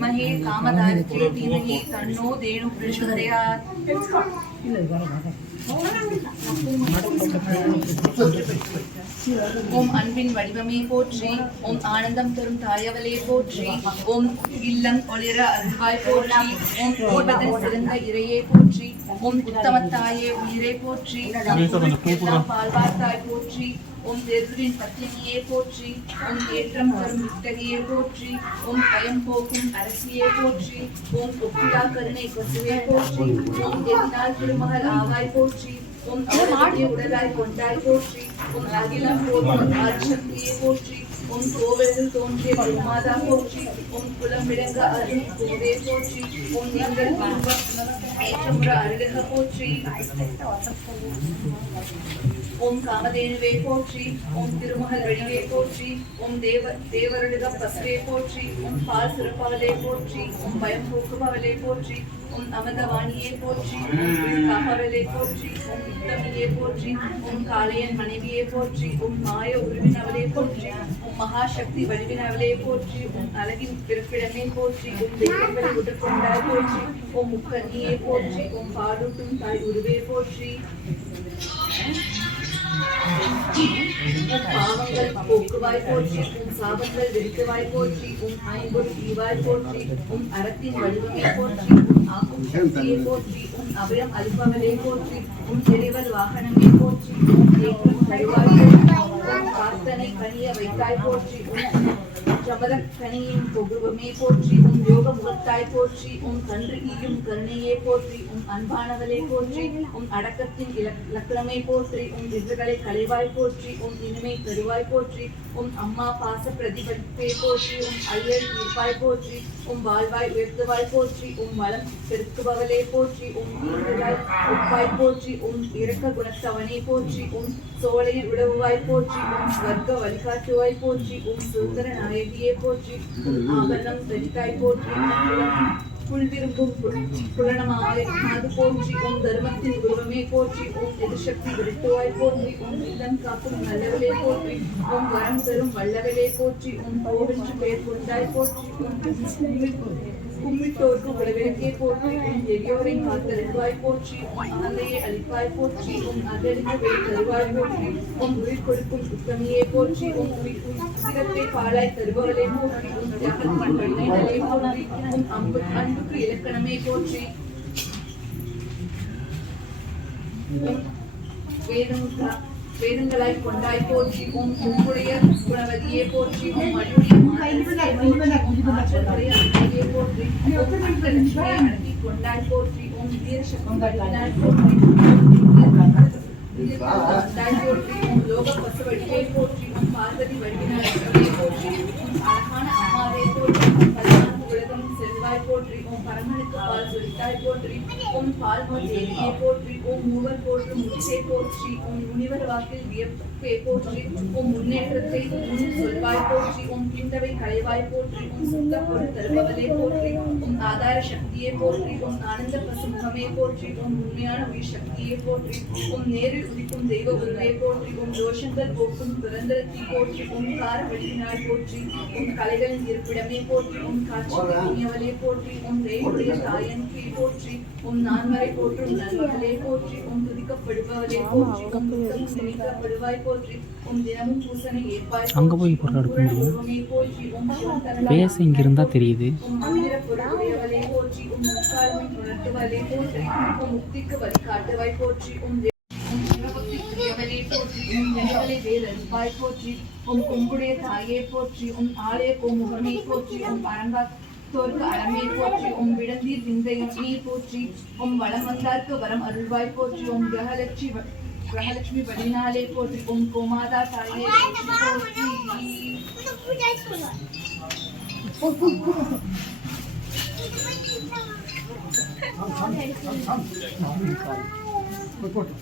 महे कामदारित्रे धीमहि तन्नो धेनुः प्रचोदयात्। ஓம் அன்பின் வடிவமே போற்றி, ஓம் ஆனந்தம் தரும் தாயவளே போற்றி, ஓம் இல்லம் ஒளிர அருள்வாய் போற்றி, ஓம் போர்வதன் சிறந்த இறையே போற்றி, ஓம் உத்தமத்தாயே உயிரை போற்றி, பால்வார்த்தாய் போற்றி, ஓம் தெருவின் பத்தினியே போற்றி, ஓம் ஏற்றம் தரும் விட்டகையே போற்றி, ஓம் பயம் போக்கும் அரசியே போற்றி, ஓம் ஒப்பிலா கருணை கொசுவே போற்றி, ஓம் எதினால் திருமகள் ஆவாய் போற்றி, ஓம் அவருடைய உடலாய் கொண்டாய் போற்றி, ஓம் அகிலம் போற்றும் ஆதிசக்தியை போற்றி, ஓம் கோவிலில் தோன்றிய பெருமாதா போற்றி, ஓம் குலம் விளங்க அருள் கோவே போற்றி, ஓம் நீங்கள் ஏற்றமுற அருளக போற்றி, ஓம் காமதேனுவே போற்றி, ஓம் திருமகள் வடிவே போற்றி, ஓம் தேவருடைய பசுவே போற்றி, ஓம் பால் சிறப்பவளே போற்றி, ஓம் பயம் போக்குபவளே போற்றி, ஓம் அமதவாணியே போற்றி, ஓம் காப்பவளே போற்றி, ஓம் உத்தமியே போற்றி, ஓம் காளையன் மனைவியே போற்றி, ஓம் மாய உருவினவளே போற்றி, ஓம் மகாசக்தி வடிவினவளே போற்றி, ஓம் அழகின் பிறப்பிடமே போற்றி, ஓம் தெய்வங்களை உடற்கொண்டாய் போற்றி, ஓம் முக்கன்னியே போற்றி, ஓம் பாலூட்டும் தாய் உருவே போற்றி, பாவங்கள் போக்குவாய் போற்றி, உம் சாபங்கள் வெறுக்குவாய் போற்றி, உம் ஐம்பொரு தீவாய் போற்றி, உம் அறத்தின் வடிவமே போற்றி, உம் ஆக்கும் சக்தியை போற்றி, உம் அபயம் அளிப்பவளே போற்றி, உம் தெளிவல் வாகனமே போற்றி, உம் தேற்றும் தருவாய் போற்றி, உம் காத்தனை கனிய வைத்தாய் போற்றி, உம் சபதக்கனியின் பொகுவமே போற்றி, உம் யோக முகத்தாய் போற்றி, உம் கன்று ஈயும் கருணையே போற்றி, உம் அன்பானவளே போற்றி, உம் அடக்கத்தின் இலக்கணமே போற்றி, உம் விருதுகளை களைவாய் போற்றி, உம் இனிமை தருவாய் போற்றி, உம் அம்மா பாச பிரதிபலிப்பே போற்றி, உம் ஐயர் தீர்ப்பாய் போற்றி, உம் வாழ்வாய் உயர்த்துவாய் போற்றி, உம் வளம் பெருக்குபவளே போற்றி, உம் ஈடுவாய் ஒப்பாய் போற்றி, உம் இரக்க குணத்தவனே போற்றி, உம் சோலையில் உடவுவாய் போற்றி, உம் வர்க்க வழிகாட்டுவாய் போற்றி, உம் சுந்தர நாயகியே போற்றி, உம் ஆபரணம் தரித்தாய் போற்றி, புல்விரும்பும் புலனமாய் மாது போற்றி, உம் தர்மத்தின் உருவமே போற்றி, உம் எதிர்சக்தி விருத்துவாய் போற்றி, உம் இல்லம் காக்கும் நல்லவளே போற்றி, உம் வரம் பெறும் வல்லவளே போற்றி, உம் கோவென்று பெயர் கொண்டாய் போற்றி, உம் கும்மிட்டோருக்கு உடவிலக்கே போற்றி, உம் எளியோரை காத்தருள்வாய் போற்றி, உம் ஆந்தையை அளிப்பாய் போற்றி, உம் அதற்கு வேல் தருவாய் போற்றி, உம் உயிர் கொடுக்கும் உத்தமியே போற்றி, உம் உயிரத்தை பாலாய் தருபவளே போற்றி, உம் தியாகத்தின் வழிநடலே போற்றி, உம் அன்புக்கு இலக்கணமே போற்றி, வேதங்களாய் கொண்டாய் போற்றி, உம் உம்முடைய குணவதியே போற்றி, உம் அடியுடைய போற்றி, உம் அஷ்டலட்சுமியை அடக்கி கொண்டாய் போற்றி, உம் வீரசக்தியாய் போற்றி, உம் லோக பசு வடிவே போற்றி, உம் பார்வதி வடிவினாய் போற்றி, உம் அழகான அம்மாவே போற்றி, உம் 14 உலகம் செல்வாய் போற்றி, உம் பரமனுக்கு பால் சொரித்தாய் போற்றி. ஓம் பால்மோ தேவியே போற்றி. ஓம் மூவர் போற்றும் முச்சே போற்றி. ஓம் முனிவர் வாக்கில் வியப்பே போற்றி. ஓம் முன்னேற்றத்தை முன் சொல்வாய் போற்றி. ஓம் கிண்டவை களைவாய் போற்றி. ஓம் சுத்தப்பொரு தருபவலே போற்றி. ஓம் ஆதார சக்தியே போற்றி. ஓம் ஆனந்த பசுமுகமே போற்றி. ஓம் உண்மையான உயிர் சக்தியே போற்றி. ஓம் நேரில் உதிக்கும் தெய்வ உருவே போற்றி. ஓம் தோஷங்கள் போக்கும் துரந்தரத்தை போற்றி. ஓம் கார வழியினாய் போற்றி. ஓம் கலைகளின் இருப்பிடமே போற்றி. ஓம் காட்சி புண்ணியவளே போற்றி. ஓம் தேவனுடைய தாயன்கே போற்றி. ஓம் நான்மறை போற்றும் நல்மகளே போற்றி. ஓம் துதிக்கப்படுபவளே போற்றி. ஓம் நித்தமும் நினைக்கப்படுவாய் போற்றி. ஓம் தினமும் பூசனை ஏற்பாய் அங்க போய் போராட போற்றி. ஓம் பேச இங்க இருந்தா தெரியுது. ஓம் மந்திர பொருளுடையவளே போற்றி. ஓம் முக்கால்மை உணர்த்துவளே போற்றி. ஓம் முக்திக்கு வழிகாட்டுவாய் போற்றி. ஓம் சிவபக்திக்குரியவளே போற்றி. ஓம் ஜனங்களை வேலறுப்பாய் போற்றி. ஓம் கொங்குடைய தாயே போற்றி. ஓம் ஆலய கோமுகமே போற்றி. ஓம் அரங்காத்தோர்க்கு அறமே போற்றி. ஓம் விடந்தீர் விந்தையே போற்றி. ஓம் வளம் வந்தார்க்கு வரம் அருள்வாய் போற்றி. ஓம் கிரகலட்சுமி வடினாலே போற்றி. ஓம் கோமாதா தாயே போற்றி.